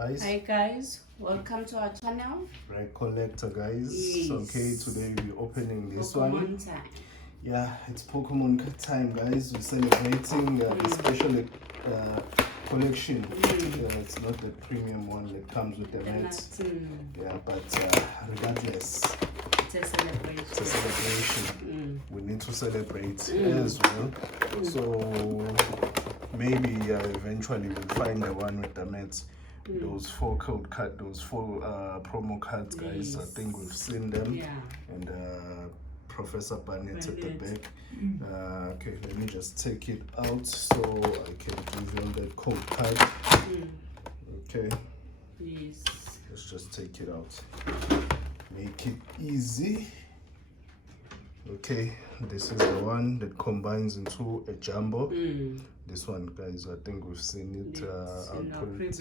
guys. Hi guys, welcome to our channel. Right collector guys. Yes. Okay, today we're opening this Pokemon one. time. Yeah, it's Pokemon time guys. We're celebrating the special collection. It's not the premium one that comes with the mats. Yeah, but regardless, It's a celebration. it's a celebration. We need to celebrate as well. So maybe eventually we'll find the one with the mats. Those four promo cards, guys. I think we've seen them. Yeah. And Professor Barnett at the back. Okay, let me just take it out so I can give you the code card. Okay. Yes. Let's just take it out. Make it easy. Okay, this is the one that combines into a jumbo. This one, guys, I think we've seen it. I'll put it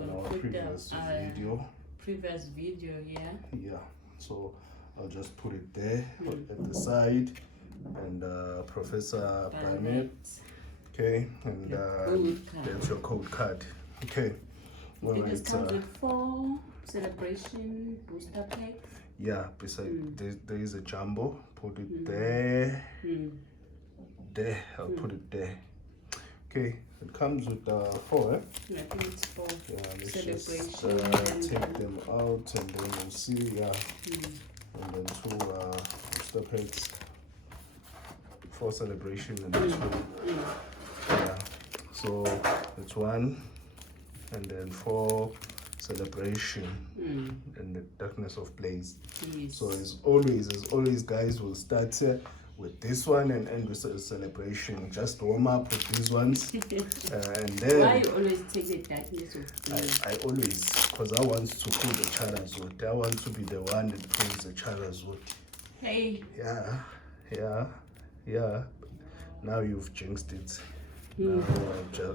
on our previous video. Previous video, yeah. Yeah, so I'll just put it there at the side. And Professor Barnett. Okay, and that's your code card. Okay. Well, it comes with 4 celebration booster packs. Yeah, beside there is a jumbo. Put it there. There, I'll put it there. Okay, it comes with 4, eh? Yeah, I think it's 4. Yeah, let's celebration. just take them out and then we'll see. Yeah, and then 2 booster packs. 4 celebration and 2. Yeah, so it's 1 and then 4 celebration and the darkness of blaze. Yes. So as always guys, we'll start here with this one and end with a celebration. Just warm up with these ones. And then why you always take the darkness of blaze? I always, because I want to pull the Charizard. I want to be the one that pulls the Charizard. Hey. Yeah. Now you've jinxed it. Now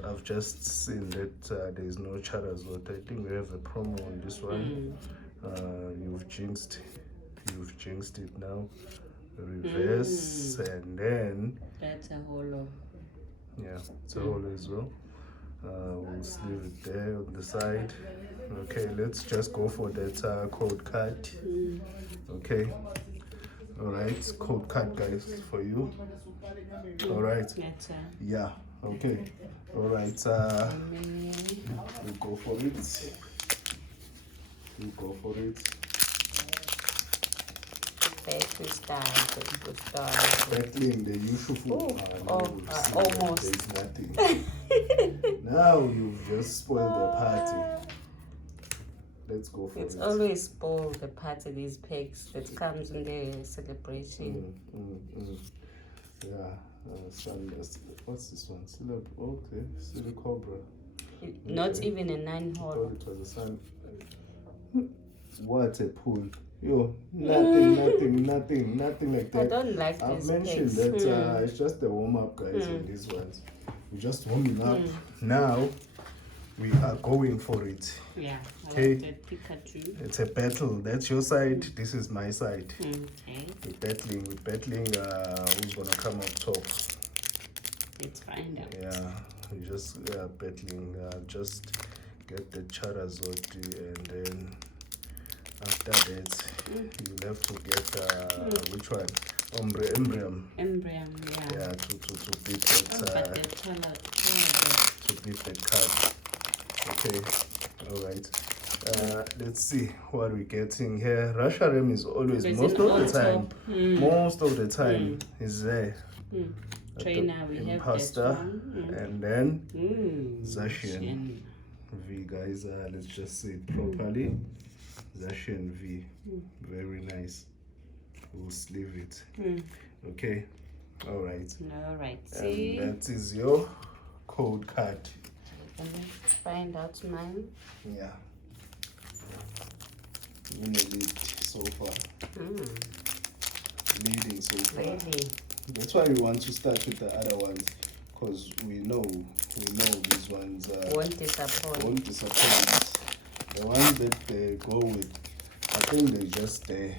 I've just seen that there is no Charizard. I think we have a promo on this one. You've jinxed it now. Reverse and then that's a holo. Yeah, it's a holo as well. We'll just leave it there on the side. Okay, let's just go for that code card. Okay. Alright, code card guys for you. Alright. Yeah, okay. Alright, we'll go for it. Battling the usual. Almost. There's nothing. Now you've just spoiled the party. Let's go for it. It's always spoil the party, these packs that comes in the celebration. Yeah, what's this one? Okay, Silly Cobra. Not even a 9 hole. I thought it was a sun. What a pull. Yo, nothing like that. I don't like I've these mentioned packs. that it's just the warm-up guys on these ones. We're just warming up. Now we are going for it. Yeah, okay. I like the Pikachu. It's a battle. That's your side. This is my side. Okay. We're battling. Who's gonna come up top? Let's find out. Yeah, we just battling. Just get the Charizard and then after that you'll have to get which one? Embryo. Yeah, to beat that. To beat that card. Okay, all right. Let's see what we're getting here. Rasharem is always most of the time is there. Trainer, we have Pasta and then Zacian V, guys. Let's just say it properly. Zacian V, very nice. We'll sleeve it. Okay, all right. See, and that is your code card. Let's find out mine. Yeah. In the lead so far. Leading so far. That's why we want to start with the other ones, because we know these ones won't disappoint. The ones that they go with, I think they're just there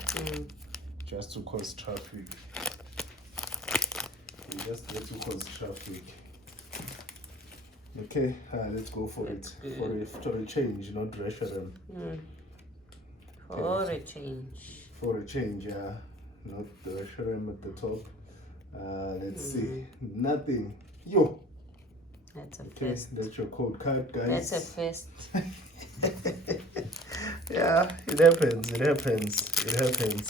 just to cause traffic. They just get to cause traffic. Okay, let's go for it. For a change, not Resharam. For a change. For a change, yeah. Not the Resharam at the top. Let's see. Nothing. Yo. That's a Okay, first. that's your code card, guys. That's a first. Yeah, it happens. It happens. It happens.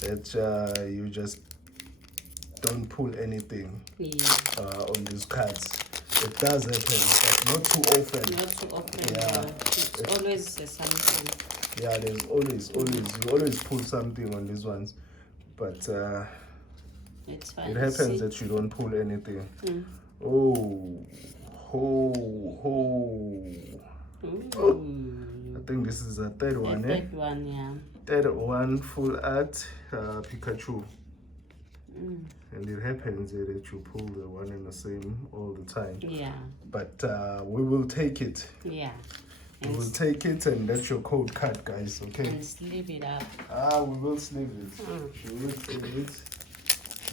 That you just don't pull anything on these cards. It does happen, but not too often. Not too often. Yeah. It's always something. Yeah, there's you always pull something on these ones, but it's fine. it happens that you don't pull anything. Oh, I think this is a third one, Third one, yeah. Third one, full art, Pikachu. And it happens that you pull the one and the same all the time. Yeah. But we will take it. Yeah. We will take it, and that's your code card, guys, okay? And sleeve it up. We will sleeve it. We will sleeve it.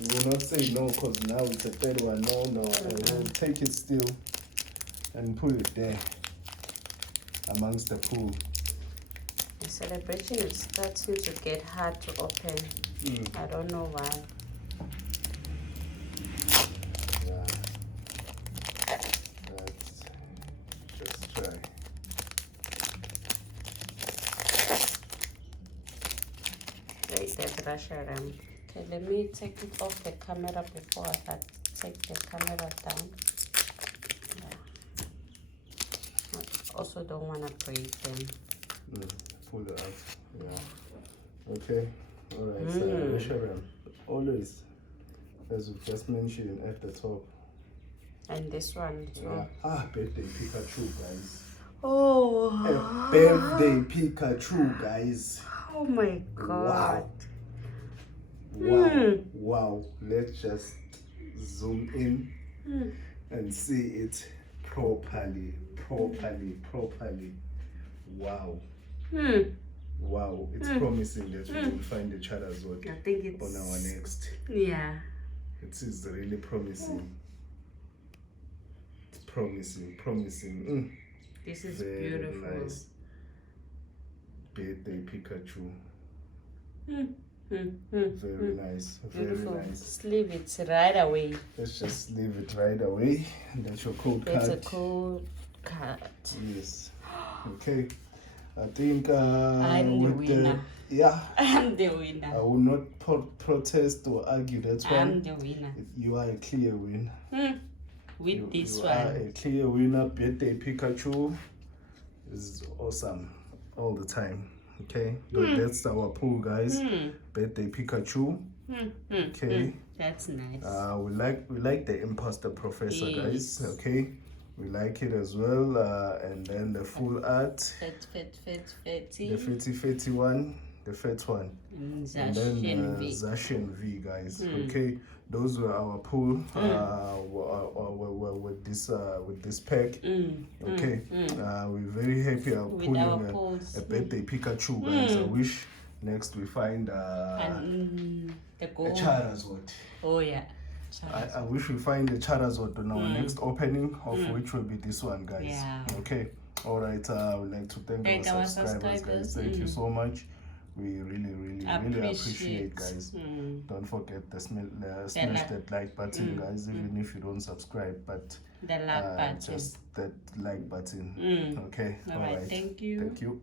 We will not say no, because now it's a third one. No, I will take it still and put it there amongst the pool. The celebration is starting to get hard to open. I don't know why. Yeah. Let's just try. Take that Rasharam. Okay, let me take it off the camera before I take the camera down. Yeah. I also don't want to break them. Pull it out. Yeah. Okay. All right. So Rasharam, always, as we just mentioned at the top. And this one too. Yeah. Birthday Pikachu, guys. Oh. A birthday Pikachu, guys. Oh my God. Wow. Wow. Let's just zoom in and see it properly. Wow. Wow. It's promising that we will find the Charizard I think it's on our next. Yeah. It is really promising. It's promising. This is Very beautiful. Nice. Birthday Pikachu. Very nice. Beautiful. Very nice. Sleeve it right away. Let's just leave it right away. That's your code card. It's a code card. Yes. Okay. I think I'm the winner. Yeah. I'm the winner. I will not protest or argue that one. I'm the winner. You are a clear winner. With this you one. are a clear winner. Birthday Pikachu is awesome all the time. Okay, that's our pool, guys. Birthday Pikachu. Okay, that's nice. we like the imposter professor, guys. Okay, we like it as well. And then the full art, the fetty one, the fat one, and then Zashin V, guys. Okay, those were our pool with this pack. Okay, we're very happy of pulling a birthday Pikachu, guys. I wish next we find a Charizard. Oh yeah. I wish we find the Charizard on our next opening, of which will be this one, guys. Yeah. Okay. All right. I would like to thank our subscribers, guys. Thank you so much. We really appreciate, guys. Don't forget the smash that like button, guys. Even if you don't subscribe, but the like button. just that like button. Okay. All right. Thank you. Thank you.